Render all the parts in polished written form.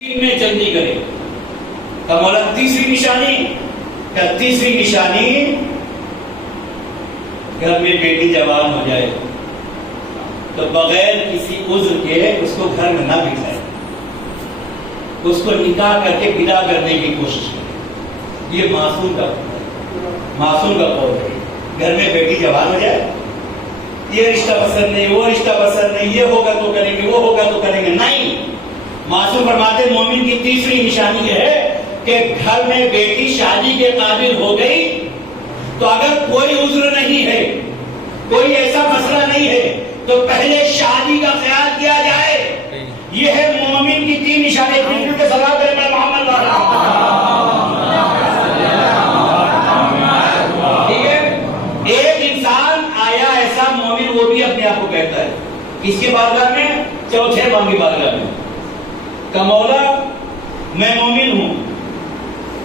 میں جلدی کرے تو مولا تیسری نشانی گھر میں بیٹی جوان ہو جائے تو بغیر کسی عذر کے اس کو گھر میں نہ بٹھائے، اس کو نکاح کر کے ودا کرنے کی کوشش کرے۔ یہ معصوم کا قول ہے۔ گھر میں بیٹی جوان ہو جائے، یہ رشتہ پسند نہیں، وہ رشتہ پسند نہیں، یہ ہوگا تو کریں گے، وہ ہوگا تو کریں گے، نہیں۔ معصوم فرماتے مومن کی تیسری نشانی یہ ہے کہ گھر میں بیٹی شادی کے قابل ہو گئی تو اگر کوئی عذر نہیں ہے، کوئی ایسا مسئلہ نہیں ہے تو پہلے شادی کا خیال کیا جائے۔ یہ ہے مومن کی تین نشانی۔ کے صلاۃ علی محمد ٹھیک ہے۔ ایک انسان آیا ایسا مومن، وہ بھی اپنے آپ کو کہتا ہے کس کی بارگاہ میں؟ چوتھے امام کی بارگاہ میں کہ مولا میں مومن ہوں۔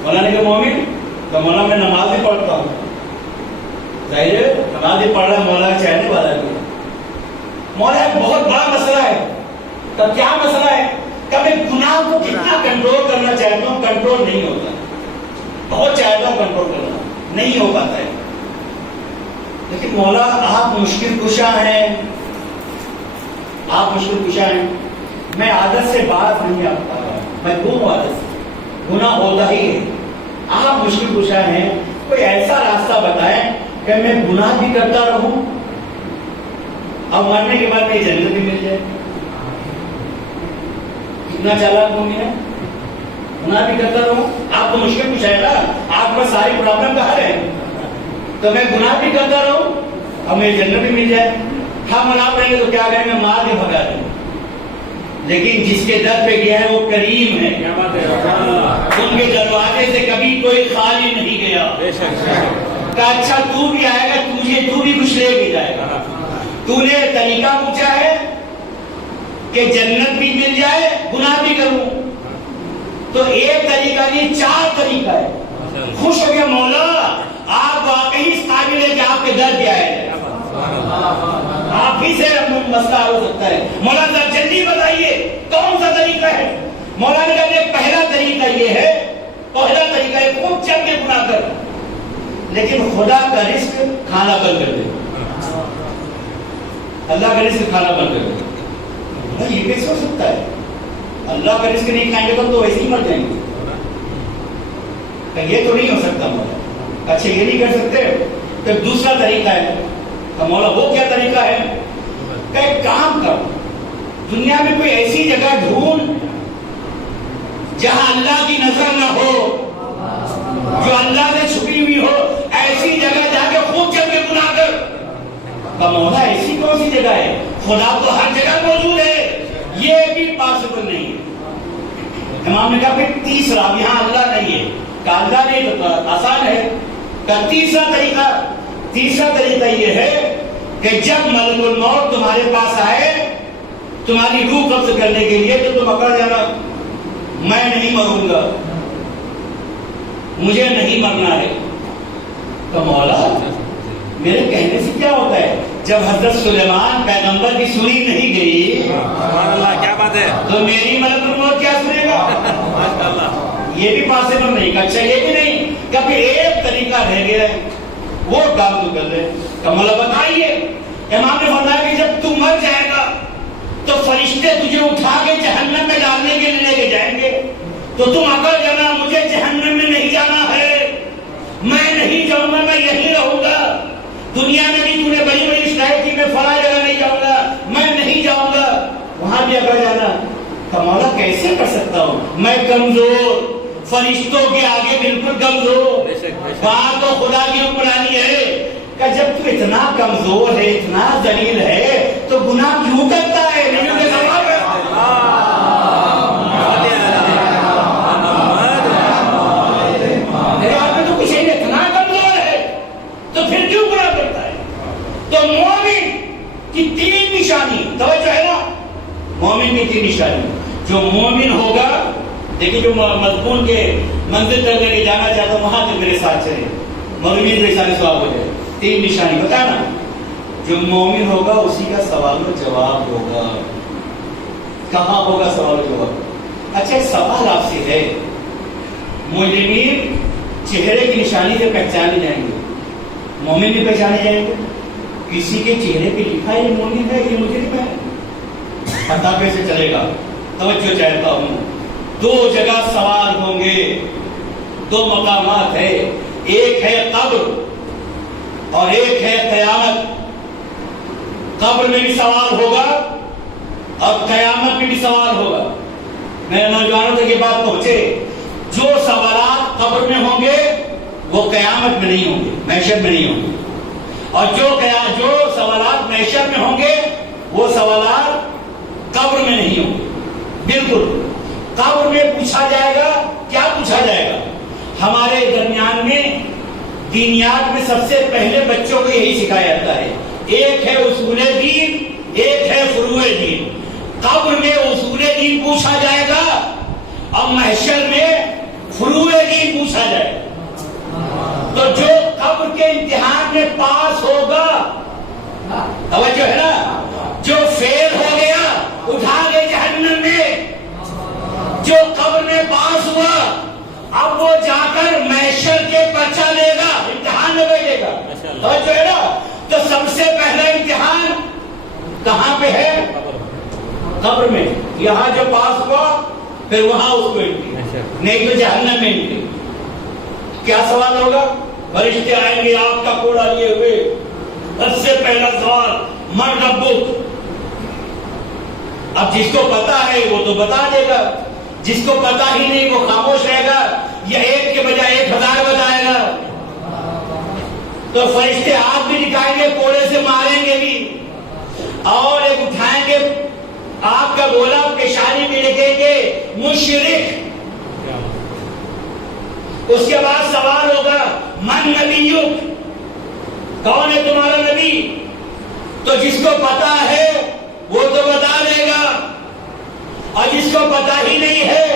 مولا نے کہا مومن؟ کہ مولا میں نماز بھی پڑھتا ہوں۔ ظاہر ہے نماز بھی پڑھ رہا، مولا چاہنے والا بھی۔ مولا بہت بڑا مسئلہ ہے۔ تب کیا مسئلہ ہے؟ کہ میں گناہ کو کتنا کنٹرول کرنا چاہتا ہوں، کنٹرول نہیں ہوتا۔ بہت چاہتا ہوں کنٹرول کرنا، نہیں ہو پاتا ہے۔ لیکن مولا آپ مشکل کشا ہیں، آپ مشکل کشا ہیں، میں عادت سے بات نہیں آ پا رہا، میں گم عادت سے، گناہ ہوتا ہی ہے۔ آپ مشکل کشا ہیں، کوئی ایسا راستہ بتائیں کہ میں گناہ بھی کرتا رہوں اور مرنے کے بعد میری جنت بھی مل جائے۔ کتنا چالاک مومن ہے، گناہ بھی کرتا رہوں۔ آپ کو مشکل کشا ہے نا، آپ کو ساری پرابلم کا حل ہے، تو میں گناہ بھی کرتا رہوں اور میری جنت بھی مل جائے۔ ہم منا پڑیں گے تو کیا کریں گے؟ مار کے بھگا دیں گے۔ لیکن جس کے در پہ گیا ہے وہ کریم ہے، ان کے دروازے سے کبھی کوئی خالی نہیں گیا۔ کہ اچھا تو بھی آئے گا، تو بھی کچھ لے کے جائے گا۔ تو نے طریقہ پوچھا ہے کہ جنت بھی مل جائے، گناہ بھی کروں، تو ایک طریقہ نہیں، چار طریقہ ہے۔ خوش ہو گیا مولا، آپ واقعی اس قابل ہے کہ آپ کے در پہ آئے، آپ ہی سے مسئلہ ہو سکتا ہے۔ مولا ذرا جلدی بتائیے کون سا طریقہ ہے؟ مولا نے کہا پہلا طریقہ یہ ہے، پہلا طریقہ ہے خوب چل کے گناہ کر، لیکن خدا کا رزق کھانا بند کر دے، اللہ کا رزق کھانا بند کر دے۔ یہ کیسے ہو سکتا ہے؟ اللہ کا رزق نہیں کھائیں گے تو ویسے ہی مر جائیں گے۔ یہ تو نہیں ہو سکتا مولا۔ اچھا یہ نہیں کر سکتے تو دوسرا طریقہ ہے۔ مولا وہ کیا طریقہ ہے؟ کہ ایک کام کر، دنیا میں کوئی ایسی جگہ ڈھونڈ جہاں اللہ کی نظر نہ ہو، جو اللہ سے چھپی ہوئی ہو، ایسی جگہ جا کے خوب چل کے گناہ کر۔ کہ مولا ایسی کون سی جگہ ہے؟ خدا تو ہر جگہ موجود ہے، یہ بھی پاسبل نہیں ہے۔ امام نے کہا پھر تیسرا، یہاں اللہ نہیں ہے، کہ اللہ نہیں تو آسان ہے۔ کہ تیسرا طریقہ یہ ہے کہ جب ملک الموت تمہارے پاس آئے تمہاری روح قبض کرنے کے لیے تو تم اکڑ جانا، میں نہیں مروں گا، مجھے نہیں مرنا ہے۔ تو مولا میرے کہنے سے کیا ہوتا ہے؟ جب حضرت سلیمان پیغمبر کی سنی نہیں گئی کیا بات ہے، تو میری ملک الموت کیا سنے گا؟ یہ بھی پاسبل نہیں۔ اچھا یہ بھی نہیں کہ پھر ایک طریقہ رہ گیا ہے، وہ کام تو کر رہے۔ کہ مولا بتائیے، امام نے فرمایا کہ جب تو مر جائے گا تو فرشتے تجھے اٹھا کے جہنم میں ڈالنے کے لیے لے کے جائیں گے، تو تم اکڑ جانا، مجھے جہنم میں نہیں جانا ہے، میں نہیں جاؤں گا، میں یہیں رہوں گا۔ دنیا میں بھی تو نے بڑی بڑی شکایت کی، میں فلاں جگہ نہیں جاؤں گا، میں نہیں جاؤں گا، وہاں بھی اکڑ جانا۔ کہ مولا کیسے کر سکتا ہوں، میں کمزور، فرشتوں کے آگے بالکل کمزور، بات تو خدا کی حکمرانی ہے۔ کہ جب تو اتنا کمزور ہے، اتنا ذلیل ہے، تو گناہ کیوں کرتا ہے؟ نہیں کے جواب ہے میرے آپ میں تو کچھ اتنا کمزور ہے تو پھر کیوں گناہ کرتا ہے؟ تو مومن کی تین نشانی، توجہ ہے نا، مومن کی تین نشانی۔ جو مومن ہوگا، دیکھیں جو مضمون کے منزل تک لے کے جانا چاہتا ہوں وہاں تک میرے ساتھ چلے، مغربی میں سارے سواب ہو جائے۔ تین نشانی بتانا، جو مومن ہوگا اسی کا سوال و جواب ہوگا۔ کہاں ہوگا سوال و جواب؟ اچھا ایک سوال آپ سے ہے، مجرمین چہرے کی نشانی سے پہچانے جائیں گے، مومن بھی پہچانے جائیں گے؟ کسی کے چہرے پہ لکھا ہے یہ مومن ہے یہ مجرم ہے، پتہ کیسے چلے گا؟ توجہ چاہتا ہوں، دو جگہ سوال ہوں گے، دو مقامات ہے، ایک ہے قبر اور ایک ہے قیامت۔ قبر میں بھی سوال ہوگا اور قیامت میں بھی سوال ہوگا۔ میرے نوجوانوں تک یہ بات پہنچے، جو سوالات قبر میں ہوں گے وہ قیامت میں نہیں ہوں گے، محشر میں نہیں ہوں گے، اور جو سوالات محشر میں ہوں گے وہ سوالات قبر میں نہیں ہوں گے۔ بالکل قبر میں پوچھا جائے گا، کیا پوچھا جائے گا؟ ہمارے درمیان میں دینیات میں سب سے پہلے بچوں کو یہی سکھایا جاتا ہے، ایک ہے اصول دین، ایک ہے فروع دین۔ قبر میں اصول دین پوچھا جائے گا اور محشر میں فروع دین پوچھا جائے گا۔ تو جو قبر کے امتحان میں پاس ہوگا، توجہ ہے نا، جو فیل ہو گیا اٹھا گئے جہنم میں، جو قبر میں پاس ہوا اب وہ جا کر محشر کے پرچہ لے گا، امتحان میں بیٹھے گا، توجہ ہے نا۔ تو سب سے پہلا امتحان کہاں پہ ہے؟ قبر میں۔ یہاں جو پاس ہوا پھر وہاں اس کو انٹری، نہیں تو جہنم میں انٹری۔ کیا سوال ہوگا؟ فرشتے آئیں گے آپ کا کوڑا لیے ہوئے، سب سے پہلا سوال من ربک۔ اب جس کو پتا ہے وہ تو بتا دے گا، جس کو پتا ہی نہیں وہ خاموش رہے گا، یا ایک کے بجائے 1000 بتائے گا۔ تو فرشتے ہاتھ بھی دکھائیں گے، کوڑے سے ماریں گے بھی، اور ایک اٹھائیں گے آپ کا گولا پیشانی میں لکھیں گے مشرک۔ اس کے بعد سوال ہوگا من نبیک، کون ہے تمہارا نبی؟ تو جس کو پتا ہے وہ تو بتا دے گا، اور جس کو پتا ہی نہیں ہے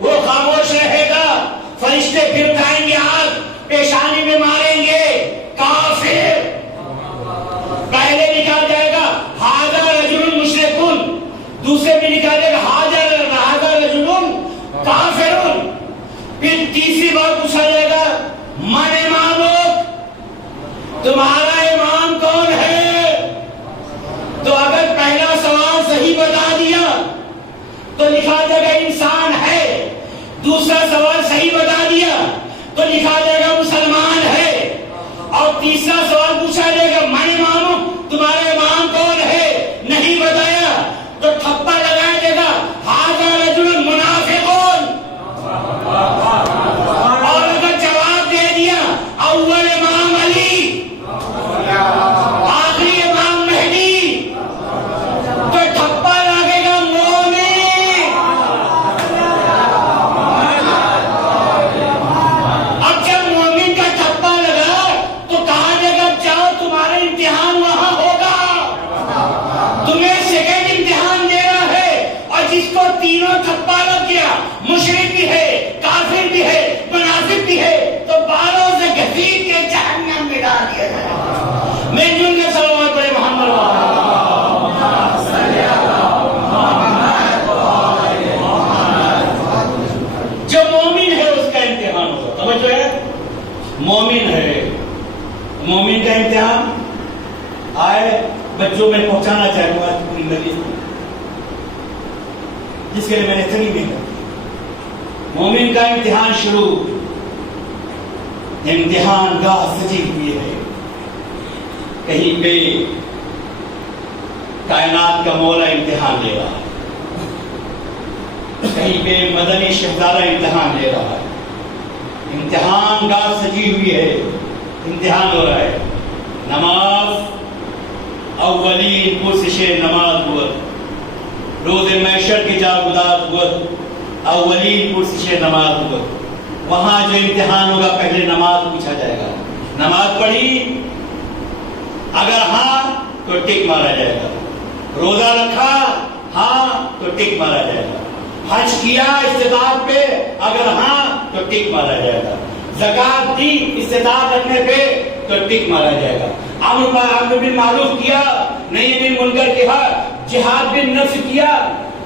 وہ خاموش رہے گا۔ فرشتے پھر اٹھائیں گے ہاتھ، پیشانی میں ماریں گے کافر۔ پہلے لکھا جائے گا ھذا رجل مشرک، دوسرے میں لکھا جائے گا ھذا رجل کافر۔ پھر تیسری بار پوچھا جائے گا من امامک، تمہارا امام کون ہے؟ تو اگر پہلا سوال صحیح بتا دیا تو لکھا جائے گا انسان ہے، دوسرا سوال صحیح بتا دیا تو لکھا جائے گا مسلمان ہے، اور تیسرا سوال پوچھا جائے گا من امامک، تمہارا امام کون ہے؟ نہیں بتایا تو ٹھپا لگایا جائے گا ھذا رجل منافقون، اور اگر جواب دے دیا اول امام علی، آخری امام مہدی، تو ٹھپا لگے گا مومن۔ اب جب مومن کا ٹھپا لگا تو کہا جائے گا جاؤ تمہارا امتحان وہاں ہوگا، تمہیں سیکنڈ امتحان دینا ہے، اور جس کو تینوں ٹھپا لگ گیا، مشرک بھی ہے، کافر بھی ہے، منافق بھی ہے، تو بالوں سے گھسیٹ کے جہنم میں ڈال دیا جائے گا۔ میں جن کے صلوات پڑھے محمد جو مومن ہے اس کا امتحان ہوگا، توجہ ہے، مومن ہے، مومن کا امتحان آئے بچوں میں پہنچانا چاہتا ہوں آج پوری نبی، جس کے لیے میں نے اتنی بھی کر مومن کا امتحان شروع، امتحان گاہ سجی ہوئی ہے، کہیں پہ کائنات کا مولا امتحان لے رہا ہے، کہیں پہ مدنی شہزادہ امتحان لے رہا ہے، امتحان گاہ سجی ہوئی ہے، امتحان ہو رہا ہے۔ نماز اولین پرسش نماز ہوت، روز محشر کی جاگودات ہوت، اولین پرسش نماز ہوت۔ وہاں جو امتحان ہوگا پہلے نماز پوچھا جائے گا، نماز پڑھی؟ اگر ہاں تو ٹک مارا جائے گا، روزہ رکھا؟ ہاں تو ٹک مارا جائے گا، حج کیا استطاعت پہ؟ اگر ہاں تو ٹک مارا جائے گا، زکات دی استطاعت رکھنے پہ تو ٹک مارا جائے گا، امر بالمعروف کیا، نہیں منکر کیا، جہاد بالنفس کیا،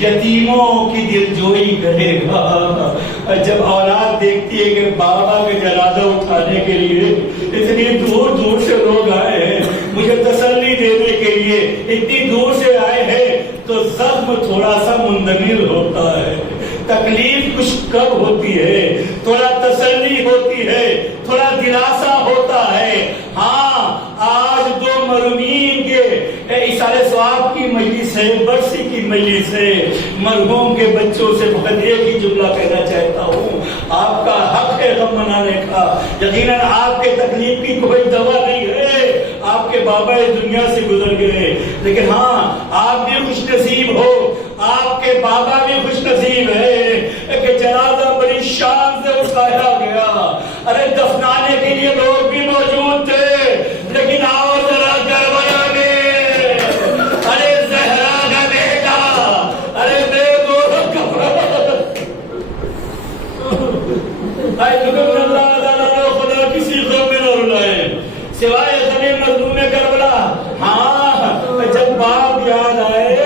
یتیموں کی دلجوئی کرے گا۔ جب اولاد دیکھتی ہے کہ بابا کا جنازہ اٹھانے کے لیے اتنی دور دور سے لوگ آئے ہیں، مجھے تسلی دینے کے لیے اتنی دور سے آئے ہیں، تو زخم تھوڑا سا مندمل ہوتا ہے، تکلیف کچھ کم ہوتی ہے، تھوڑا تسلی ہوتی ہے، تھوڑا دلاسا ہوتا ہے۔ ہاں آج دو مرحومین کے ایثار ثواب کی مجلس ہے، برسی کی مجلس ہے، مرحوم کے بچوں سے فقط ایک ہی جملہ کہنا چاہتا ہوں، آپ کا حق ہے غم منانے کا، یقیناً آپ کے تکلیف کی کوئی دوا نہیں ہے، آپ کے بابا اس دنیا سے گزر گئے، لیکن ہاں آپ بھی خوش نصیب ہو، آپ کے بابا بھی خوش نصیب ہے کہ جنازہ بڑی شان سے اٹھایا گیا۔ ارے دفنانے کے لیے لوگ بھی موجود تھے، لیکن آؤ ذرا کربلا میں، ارے زہرا کا بیٹا، ارے بے گور کپڑا، اے حکم اللہ تعالیٰ خدا کسی قوم میں نہ رلائے سوائے غم مظلوم کربلا۔ ہاں جب باپ یاد آئے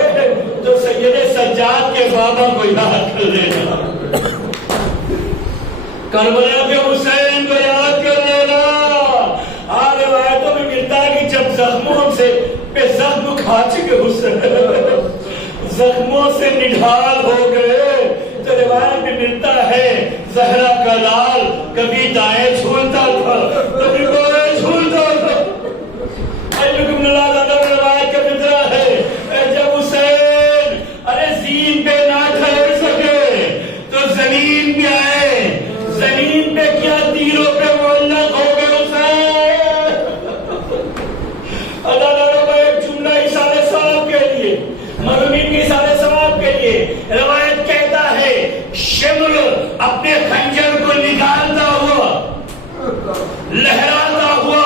تو سید سجاد کے بابا کو یاد کر لینا، کربلا کے حسین کو یاد کر لینا۔ آج روایتوں میں ملتا ہے کہ جب زخموں سے پہ زخم کھا چکے حسین زخموں سے نڈھال ہو گئے، تو روایت میں ملتا ہے زہرا کا لال کبھی دائیں جھولتا تھا کبھی بائیں جھولتا تھا۔ روایت کا مدرا ہے جب حسین ارے زین پہ نہ ٹھہر سکے تو زمین پہ آئے، زمین پہ کیا تیروں پہ معلق ہو گئے حسین۔ اللہ ایک جملہ ایثار ثواب کے لیے، مرحومین کے ایثار ثواب کے لیے روایت کہتا ہے شمر اپنے خنجر کو نکالتا ہوا لہراتا ہوا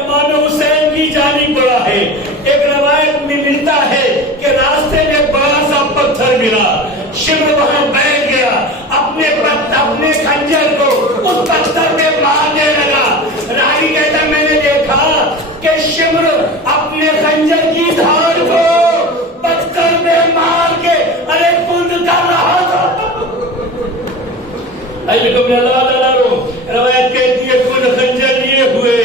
امام حسین کی جانب بڑھا ہے۔ ایک روایت میں ملتا ہے کہ راستے میں بڑا سا پتھر ملا، شمر وہاں بیٹھ گیا، اپنے خنجر کو اس پتھر پہ مارنے لگا۔ راوی کہتا میں نے دیکھا کہ شمر اپنے خنجر کی دھار کو پتھر پہ مار کے ارے کند کر رہا تھا۔ روایت کہتی ہے کند خنجر لیے ہوئے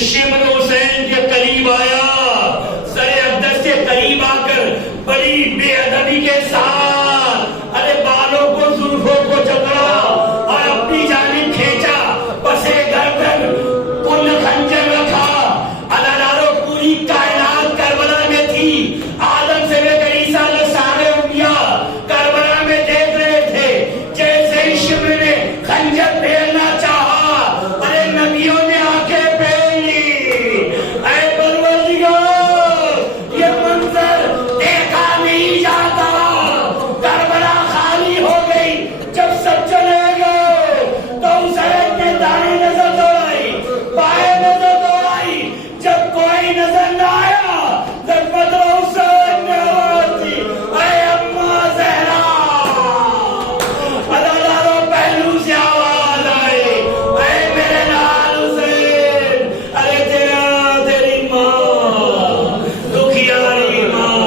شمر حسین کے قریب آیا، سر اقدس کے قریب آ کر بڑی بے ادبی کے ساتھ ارے بالوں کو زلفوں کو جکڑا اور اپنی جانب کھینچا، پسے گردن کند خنجر رکھا۔ اللہ پوری کائنات کربلا میں تھی، آدم سے لے کر عیسیٰ تک سارے انبیاء کربلا میں دیکھ رہے تھے۔ جیسے ہی شمر نے خنجر پھیرنا چاہا ارے نبیوں نے آنکھیں پھیر لی۔ اے پروردگار یہ منظر دیکھا نہیں جاتا، کربلا خالی ہو گئی۔ جب سب چلے گئے تو حسین نے دائیں نظر دوڑائی، بائیں نظر دوڑائی، جب کوئی نظر نہ آیا زحمت حسین نے آواز دی اے اماں زہرا۔ اداروں پہلو سے آواز آئی اے میرے لال حسین، ارے تیری ماں دکھیاری ماں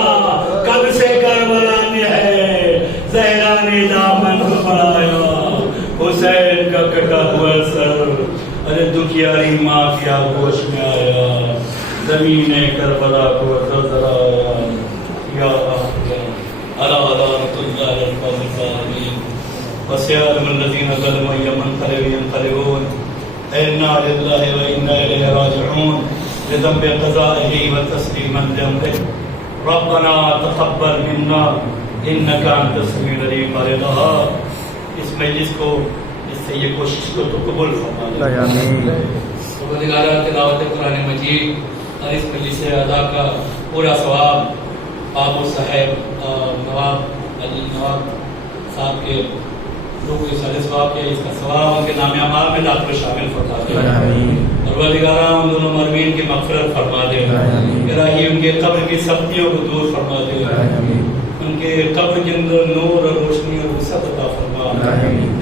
کب سے کربلا میں ہے۔ زہرا نے دامن پکڑایا، حسین کا کٹا ہوا سر ارے دکھیاری ماں کیا ہوش میں آیا، زمین کربلا کو زلزلہ یا وسيعلم الذين ظلموا ينقلبون إنا لله وإنا إليه راجعون بذنب قضائه وتسليما لأمره ربنا تقبل منا إنك أنت السميع العليم۔ اس مجلس کو اس سے یہ کوشش کو تو قبول فرما دے۔ پروردگار تلاوت قرآن مجید اور اس مجلس ادا کا پورا ثواب بابو صاحب نواب علی نواب صاحب کے لوگوں کے سارے ثواب کے اس کا ثواب ان کے نام اعمال میں داخل شامل فرما دے۔ پروردگار ان دونوں مرمین کی مغفرت فرما دے، الہی ان کے قبر کی سختیوں کو دور فرما دے، ان کے قبر کے اندر نور اور روشنی اور وسعت عطا فرما،